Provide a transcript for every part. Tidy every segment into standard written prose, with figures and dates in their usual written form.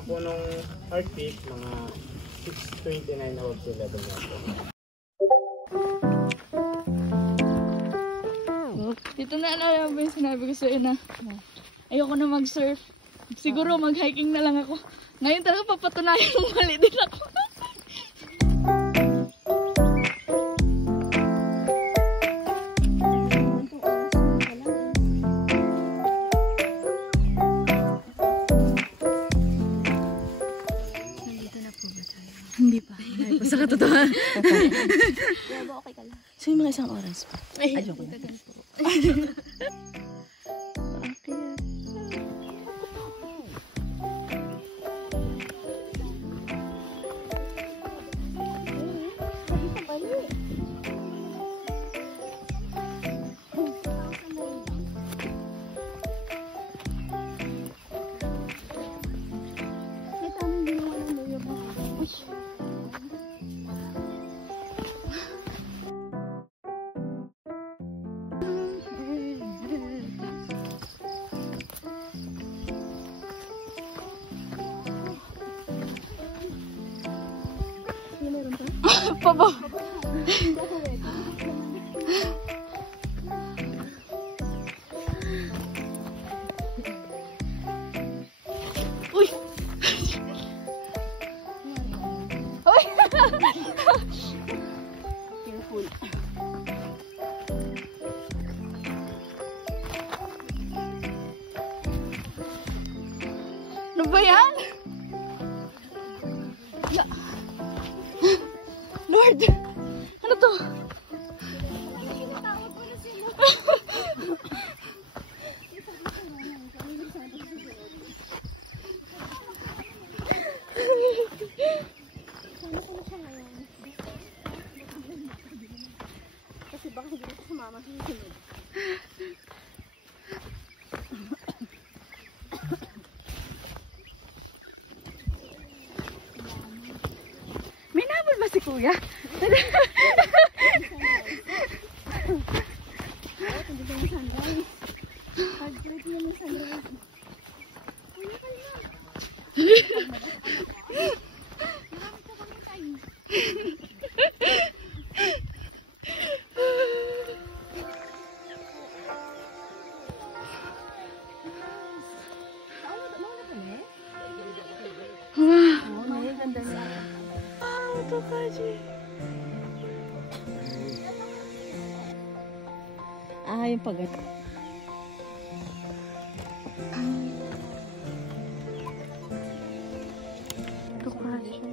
naman po nung Heart Peak, mga 629 above sea level natin. Dito na alam ba yung sinabi ko sa'yo na ayoko na mag-surf. Siguro mag-hiking na lang ako. Ngayon talaga papatunayan ng mali din ako. Nandito na po ba tayo? Hindi pa. Ay, pa sa katotohan. Yeah, ba okay ka lang? So yung mga isang oras pa. Ayoko na. Pabo. Uy. Uy. Careful. Ano ba yan? Lord! Ano to? Kasi baka hindi ko sumama sa sunod. May nabol ba si Kuya? Ah, yung pagat. Ito ka siya.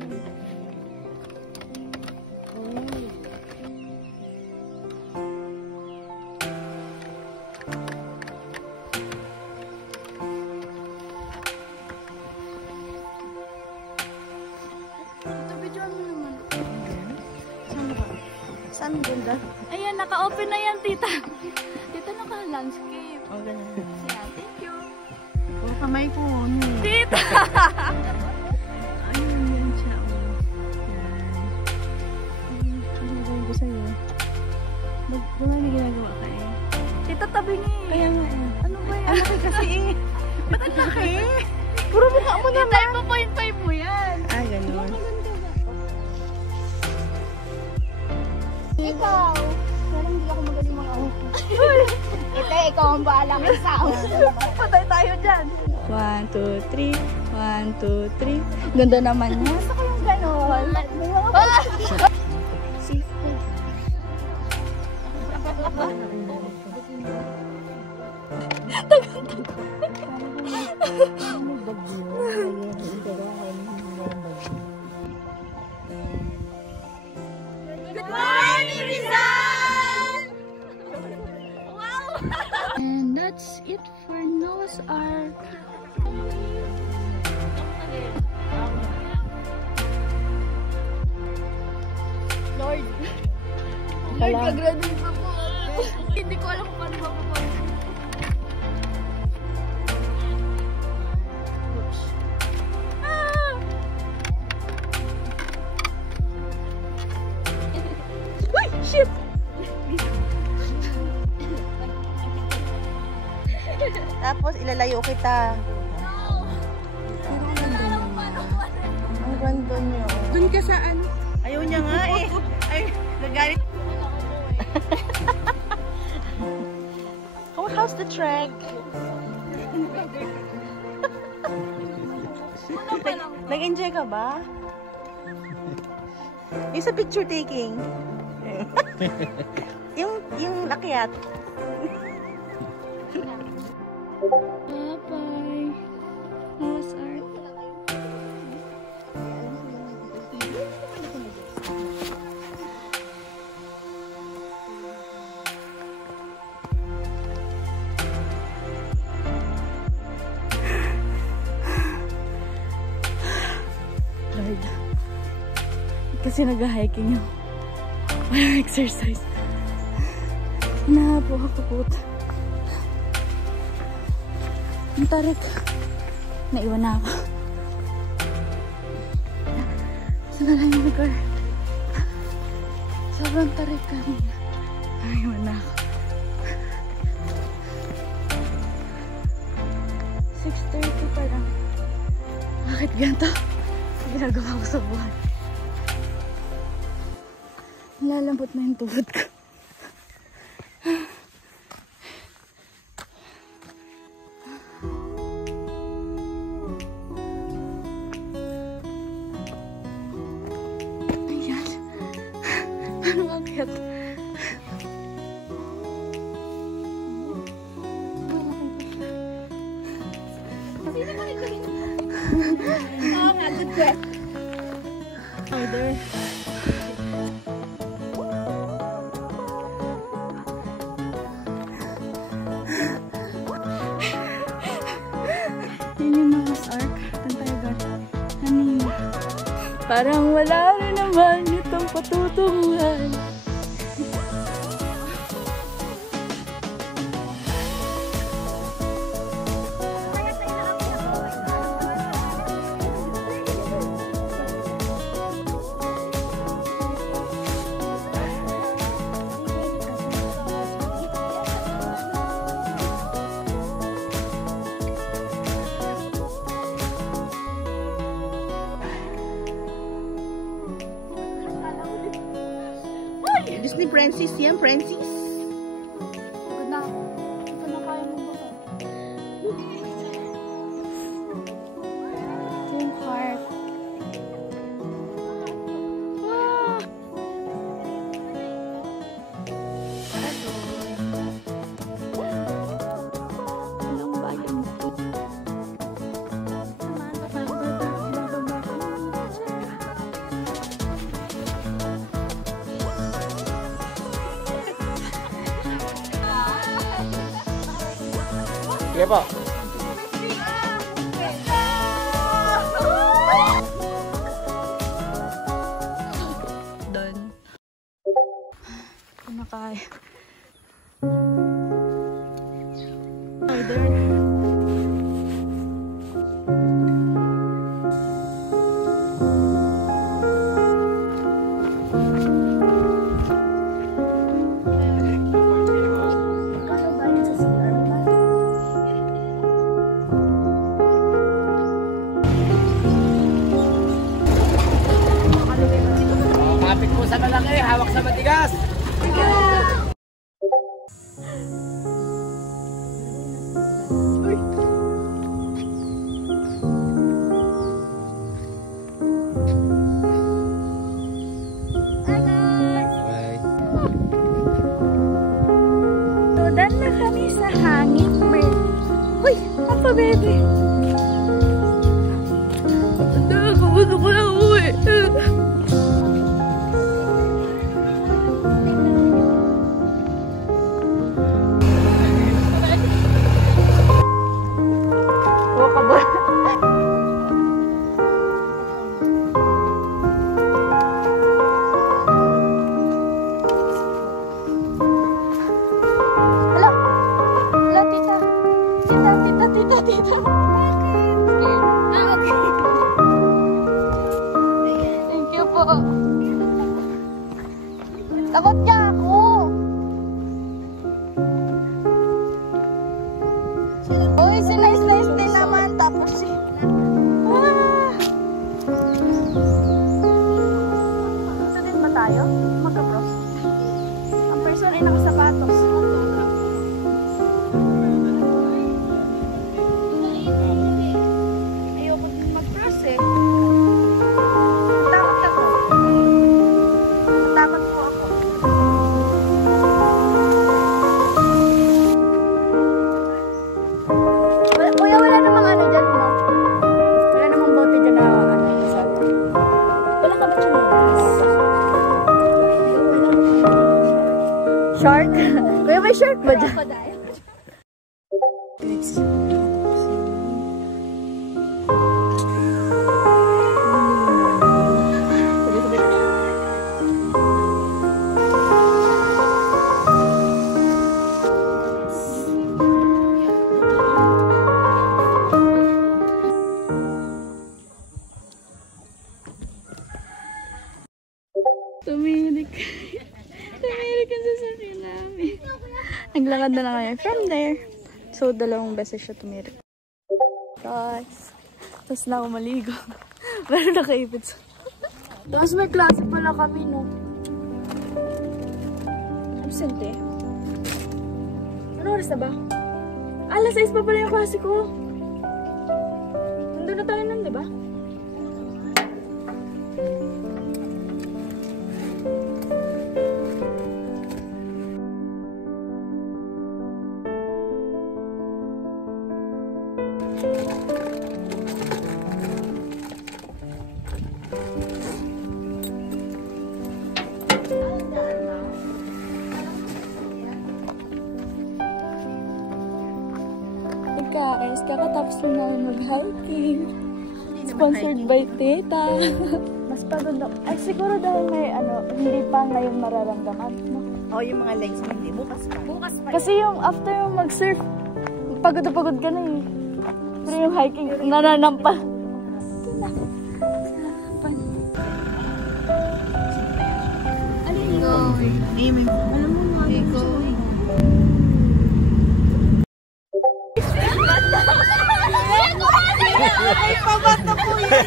Saan ganda? Ayan, naka-open na yan, tita. Tita, naka-landscape. Oh, ganun. Yeah, thank you. Oh, kamay ko. Ano? Tita! Ayun, yan siya. Yan. Ano gawin ko sa'yo? Marami ginagawa ka eh. Tita, tabi niya. Kaya nga eh. Ano ba yan? Ang laki kasi eh. Ba't ang laki? Puro mukha mo na. Tita, ipa 0.5 mo yan. Ah, ganun. Ikaw! Parang hindi ako magaling mga auto. Ito, ikaw ang bahala kay Sao. Patay tayo dyan. 1, 2, 3. 1, 2, 3. Ganda naman niya. Gusto ko yung gano'n. May mga Safe po. Good morning, Rizal! And that's it for Noah's Ark. Lord. Lord, kagraduate pa po. Hindi ko alam kung paano mapapalit. Uy! Shit! Tapos ilalayo kita. Pero ang ganda naman. Tumingin ka sa ano. Ayaw niya nga eh. Ay, nagalit. How's the trek? Nag-enjoy ka ba? Yung sa picture taking. yung akyat. Bye-bye. Noah's Ark. Lord. Kasi nag-hiking yung walang exercise. Napo ako puta. Ang tarik. Naiwan na ako. Saan na lang yung lugar? Sobrang tarik kanina. Naiwan na ako. 6:30 pa lang. Bakit ganito? Ginagawa ko sa buwan. Nalalambot na yung tuhod ko. Ayan. Paano akit? Oo nga, good question. Order. Yun yung Noah's Ark. Doon tayo kanina. Parang wala rin naman itong patutungan. Disney Princess yan, Princess. Good na. Ito na kaya mo ba? Ito yung heart. Ah! Anong bagay mo po? Sige po. Done. Kumakain. Order. Kapit po sa malaki, hawak sa matigas. Bye. Tudan na kami sa hangin, bird. Uy, apa, bebe? Gusto ko na uwi. Tita. Shark? Kuya, may shark ba dyan? Crocodile. Tumirik. Tumirik ang sasakyan namin. Naglakad na lang kami from there. So, 2 beses siya tumirik. Guys. Tapos na ako maligo. Pero nakaipit sa... Tapos may klase pala kami, no? Absente. Ano oras na ba? Alas 6 pa pala yung klase ko. Nandun na tayo nun, di ba? Guys, kakatapos lang namin mag-hiking. Sponsored by Tita. Mas pagod ako. Ay, siguro dahil may hindi pa ngayon mararamdaman. No? Oh, yung mga legs mo hindi. Bukas pa. Bukas pa. Kasi yung after yung mag-surf, pagod na pagod ka na eh. Pero yung hiking, nananampa. Alam mo nga. Ay, pabata po yan.